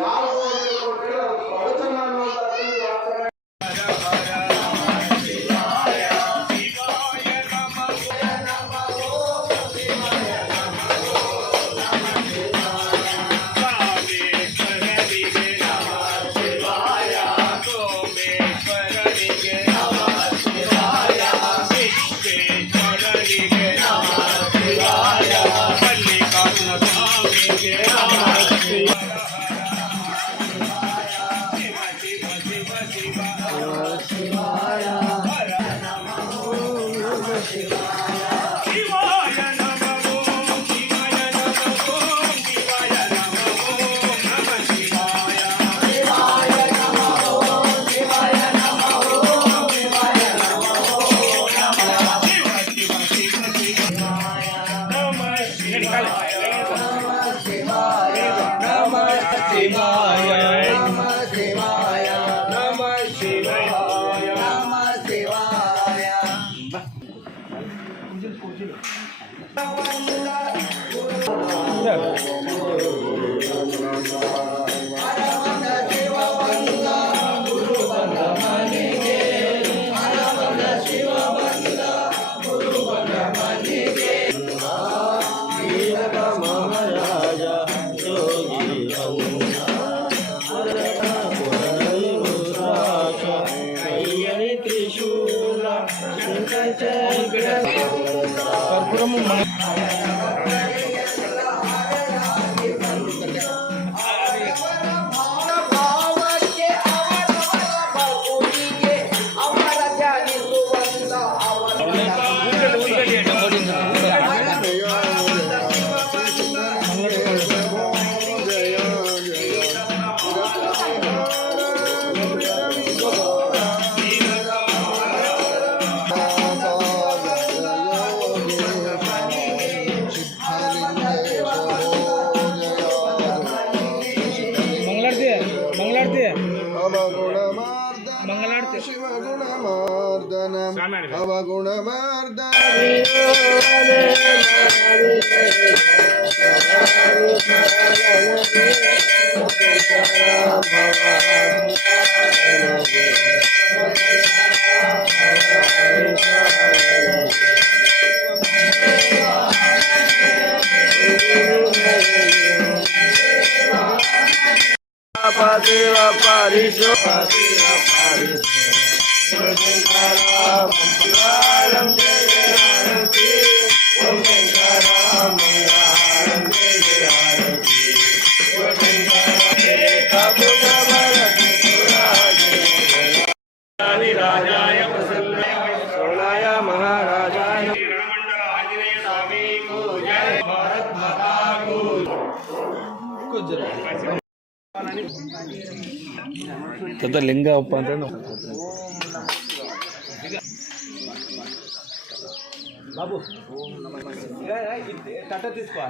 ಯಾರು ಪ್ರವಚನ ಅನ್ನುವಂಥದ್ದು ಲಿಂಗ ಅಪ್ಪ ಅಂತ ಬಾಬು ಟಾಟ తీసుకో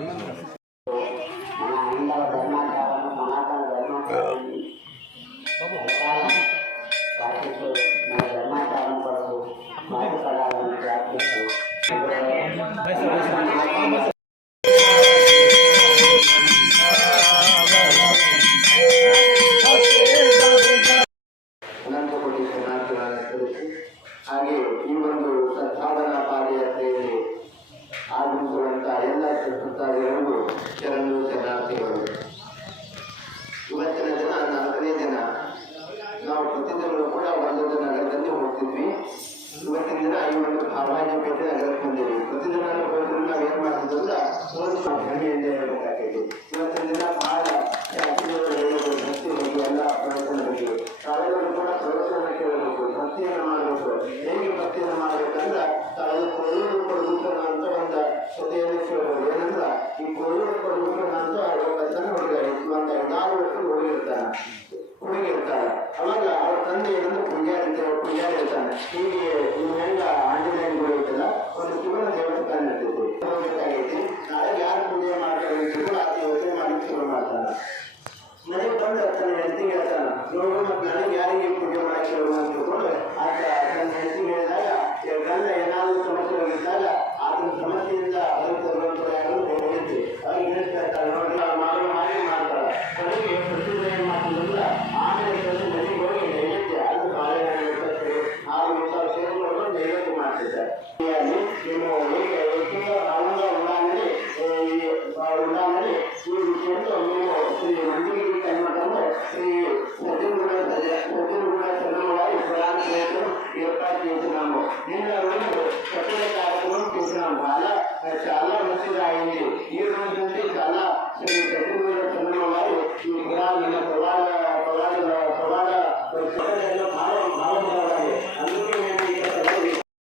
ಹಾಗೆ ಈ ಒಂದು ಸದ್ಭಾವನಾ ಪಾದಯಾತ್ರೆಯಲ್ಲಿ ಆಗಮಿಸುವಂತಹ ಎಲ್ಲ ಭಕ್ತಾದಿಗಳಿಗೂ ಶರಣು ಶರಣಾರ್ಥಿಗಳು. ಇವತ್ತಿನ ದಿನ 4ನೇ ದಿನ. ನಾವು ಪ್ರತಿದಿನವೂ ಕೂಡ ಒಂದೊಂದು ನಗರದಲ್ಲಿ ಹೋಗ್ತಿದ್ವಿ. ಇವತ್ತಿನ ದಿನ ಈ ಒಂದು ಭಾವಾಜಿಪೇಟೆ ನಗರಕ್ಕೆ ಬಂದಿದ್ವಿ. ಪ್ರತಿದಿನ ಹೋದ್ರೆ ನಾವು ಏನ್ ಮಾಡ್ತಿದ್ವಿ ಅಂದ್ರೆ ಹೆಮ್ಮೆಯಿಂದ ಹೇಳ್ಬೇಕಾಗಿದೆ. ಇವತ್ತಿನ ದಿನ ಬಹಳ ಭಕ್ತಿ ಬಗ್ಗೆ ಎಲ್ಲ ಪ್ರವಚನ ಬಗ್ಗೆ ತಾವೆಲ್ಲರೂ ಕೂಡ ಪ್ರವಚನ ಕೇಳಬೇಕು, ಭಕ್ತಿಯನ್ನು ಮಾಡಬೇಕು. ಹೇಗೆ ಭಕ್ತಿಯನ್ನು ಮಾಡ್ಬೇಕಂದ್ರೆ ತಾವು ಕೊಯ್ಯೂರು ಕೊಡುಗುತ್ತನ ಅಂತ ಒಂದು ಕಥೆಯನ್ನು ಕೇಳಬಹುದು. ಏನಂದ್ರ ಈ ಕೊಯ್ಯೂರು ಕೊಡುಗುತ್ತನ ಅಂತ ಒಬ್ಬ ಹುಡುಗ ಒಂದು 16 ವರ್ಷ ಹುಡುಗಿ ಇರ್ತಾಳೆ. ಅವಾಗ ಅವ್ರ ತಂದೆ ಏನಂದ್ರೆ ಪೂಜಾರಿ ಇರ್ತಾನೆ. ಹೀಗೆ ನಿಮ್ಮ ಹೆಂಗ ಆಂಜನೇಯನ ಗುಡಿ ಇರ್ತಲ್ಲ, ಒಂದು ಶಿವನ ದೇವಸ್ಥಾನ ಇರ್ತೈತಿ. ಹೋಗ್ಬೇಕಾಗೈತಿ. ನಾಳೆ ಯಾರು ಮಾಡ್ತಿದ್ರಲ್ಲ ಆಮೇಲೆ ಮನೆಗೆ ಹೋಗಿ ನೈವೇದ್ಯ ಅದು ಬಾಳೆಹಣ್ಣು ಇರ್ತದೆ 6 ಸೇರುಗಳು ನೈವೇದ್ಯ ಮಾಡ್ತಿದ್ದಾರೆ. ನೀವು ಉದಾಹರಣೆ ಈ ವಿಷಯವನ್ನು ನೀವು ಶ್ರೀ ಮಂದಿಗಿರಿ ಕನ್ನಡವನ್ನು ಶ್ರೀ ಸಜ್ಜನಗುಡ చంద్రబాబు పురాణ ఏర్పాటు చేసినాము. నిన్న రోజు కట్టడ కార్యక్రమం చేసినాము. చాలా మంచిగా అయింది. ఈ రోజు నుండి చాలా శ్రీ సజ్జనగుడ చంద్రబాబు ఈ పురాణ